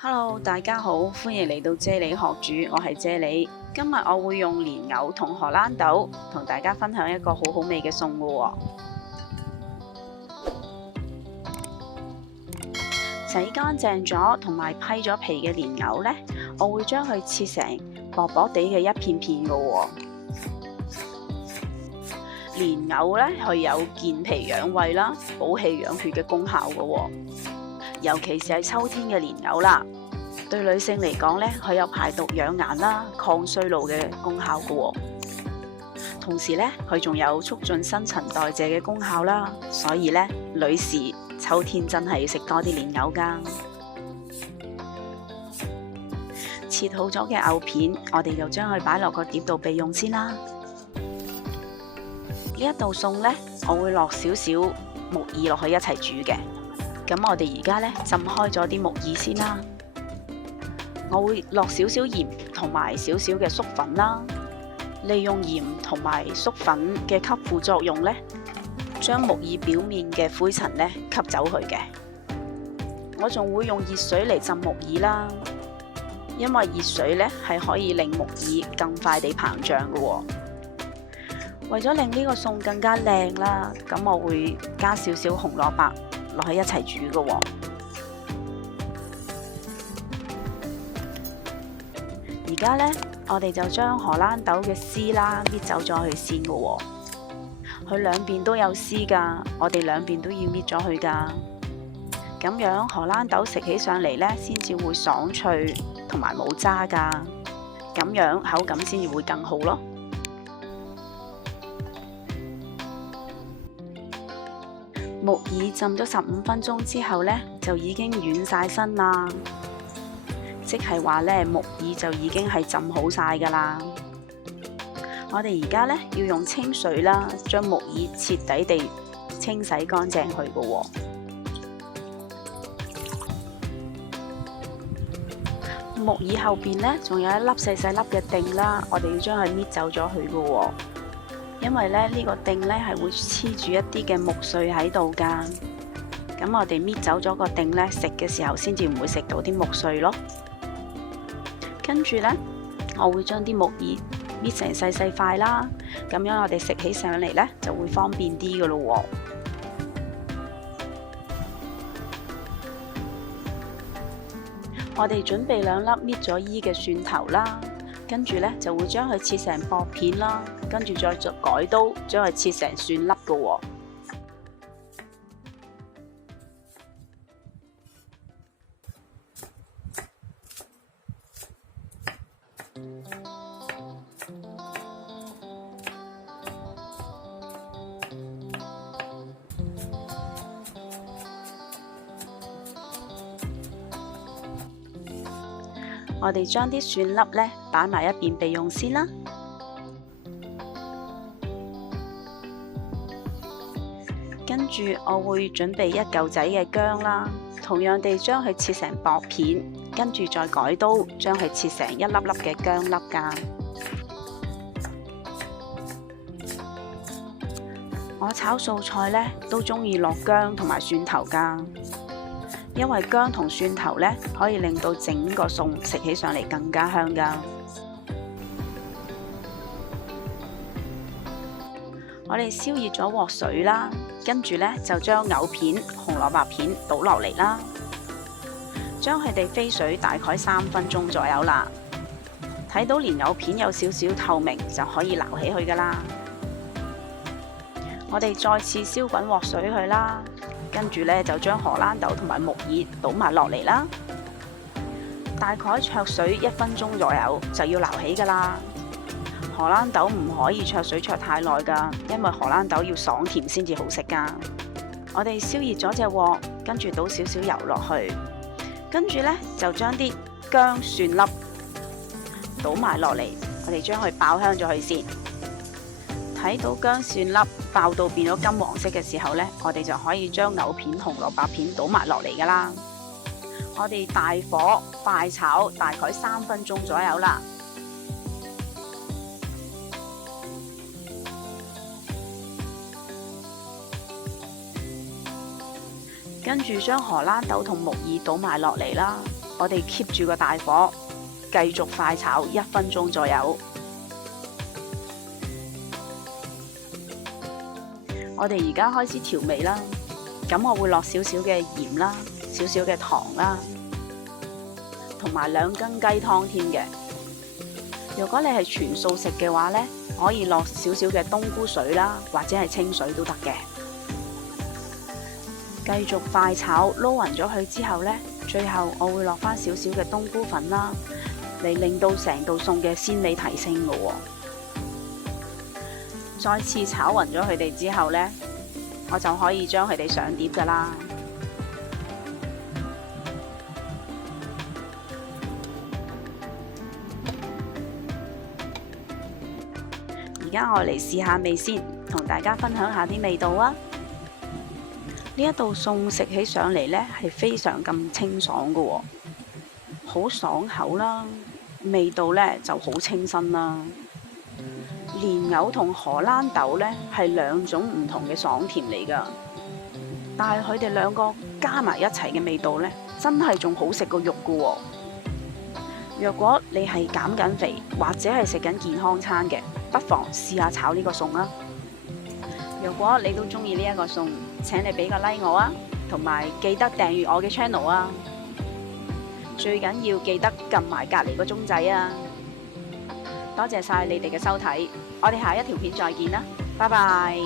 Hello，大家好，歡迎嚟到啫喱學煮，我係啫喱。今日我會用蓮藕同荷蘭豆同大家分享一個好好味嘅餸㗎喎。洗乾淨咗同埋批咗皮嘅蓮藕呢，我會將佢切成薄薄地嘅一片片㗎喎。蓮藕呢，佢有健脾養胃啦、補氣養血嘅功效㗎喎。尤其是係秋天嘅蓮藕啦，對女性嚟講咧，佢有排毒養顏啦、抗衰老嘅功效嘅喎。同時咧，佢仲有促進新陳代謝嘅功效啦。所以咧，女士秋天真係要食多啲蓮藕㗎。切好咗嘅藕片，我哋就將佢擺落個碟度備用先啦。呢一道餸咧，我會落少少木耳落去一齊煮嘅。咁我哋而家咧浸開咗啲木耳先啦，我會落少少鹽同埋少少嘅粟粉啦，利用鹽同埋粟粉嘅吸附作用咧，將木耳表面嘅灰塵咧吸走佢嘅。我仲會用熱水嚟浸木耳啦，因為熱水咧係可以令木耳更快地膨脹嘅喎。為咗令呢個餸更加靚啦，咁我會加少少紅蘿蔔落去一齊煮嘅喎。而家呢，我哋就將荷蘭豆嘅絲啦搣走咗佢先嘅喎。佢兩邊都有絲㗎，我哋兩邊都要搣咗佢㗎。咁樣荷蘭豆食起上嚟呢，先至會爽脆同埋冇渣㗎。咁樣口感先至會更好咯。木耳浸咗15分鐘之後呢，就已經軟晒身啦，即係話呢，木耳就已經係浸好晒㗎啦。我哋而家呢，要用清水啦，將木耳徹底地清洗乾淨佢㗎喎。木耳後邊呢，仲有一粒細細粒嘅靛啦，我哋要將佢搣走咗佢㗎喎。因為咧呢個靛咧係會黐住一啲嘅木碎喺度㗎，咁我哋搣走咗個靛咧，食嘅時候先至唔會食到啲木碎咯。跟住咧，我會將啲木耳搣成細細塊啦，咁樣我哋食起上嚟咧就會方便啲㗎咯喎。我哋準備2粒搣咗衣嘅蒜頭啦。跟住咧就會將佢切成薄片啦，跟住再改刀將佢切成蒜粒㗎喎。我哋將啲蒜粒咧擺埋一邊備用先啦。跟住我會準備一嚿仔嘅薑啦，同樣地將佢切成薄片，跟住再改刀將佢切成一粒粒嘅薑粒㗎。我炒素菜咧都鍾意落薑同埋蒜頭㗎。因為薑同蒜頭咧，可以令到整個餸食起上嚟更加香㗎。我哋燒熱咗鑊水啦，跟住咧就將藕片、紅蘿蔔片倒落嚟啦，將佢哋飛水大概3分鐘左右啦。睇到蓮藕片有少少透明，就可以撈起佢㗎啦。我哋再次燒滾鑊水去啦。跟住咧就將荷蘭豆同埋木耳倒埋落嚟啦，大概焯水1分鐘左右就要撈起㗎啦。荷蘭豆唔可以焯水焯太耐㗎，因為荷蘭豆要爽甜先至好食㗎。我哋燒熱咗隻鑊，跟住倒少少油落去，跟住咧就將啲薑蒜粒倒埋落嚟，我哋將佢爆香咗佢先。睇到薑蒜粒爆到變咗金黃色嘅時候呢，我哋就可以將藕片、紅蘿蔔片倒埋落嚟㗎啦。我哋大火快炒，大概3分鐘左右啦。跟住將荷蘭豆同木耳倒埋落嚟啦，我哋 keep 住個大火，繼續快炒1分鐘左右。我哋而家開始調味啦，咁我會落少少嘅鹽啦，少少嘅糖啦，同埋2羹雞湯添嘅。如果你係全素食嘅話呢，可以落少少嘅冬菇水啦，或者係清水都得嘅。繼續快炒，撈勻咗佢之後呢，最後我會落返少少嘅冬菇粉啦，嚟令到成道餸嘅鮮味提升嘅喎。再次炒勻咗佢哋之後呢，我就可以將佢哋上碟噶啦。而家我嚟試下味先，同大家分享下啲味道啊！呢一道餸食起上嚟呢，係非常咁清爽嘅喎，好爽口啦，味道呢就好清新啦。蓮藕同荷蘭豆呢係2種唔同嘅爽甜嚟㗎，但係佢哋2個加埋一齊嘅味道呢，真係仲好食過肉㗎喎。若果你係減緊肥或者係食緊健康餐嘅，不妨試下炒呢個餸啦。如果你都中意呢一個餸，請你俾個 like 我啊，同埋記得訂閱我嘅 channel 啊。最緊要記得撳埋隔離個鐘仔啊！多謝晒你哋嘅收睇，我哋下一條片再見啦，拜拜。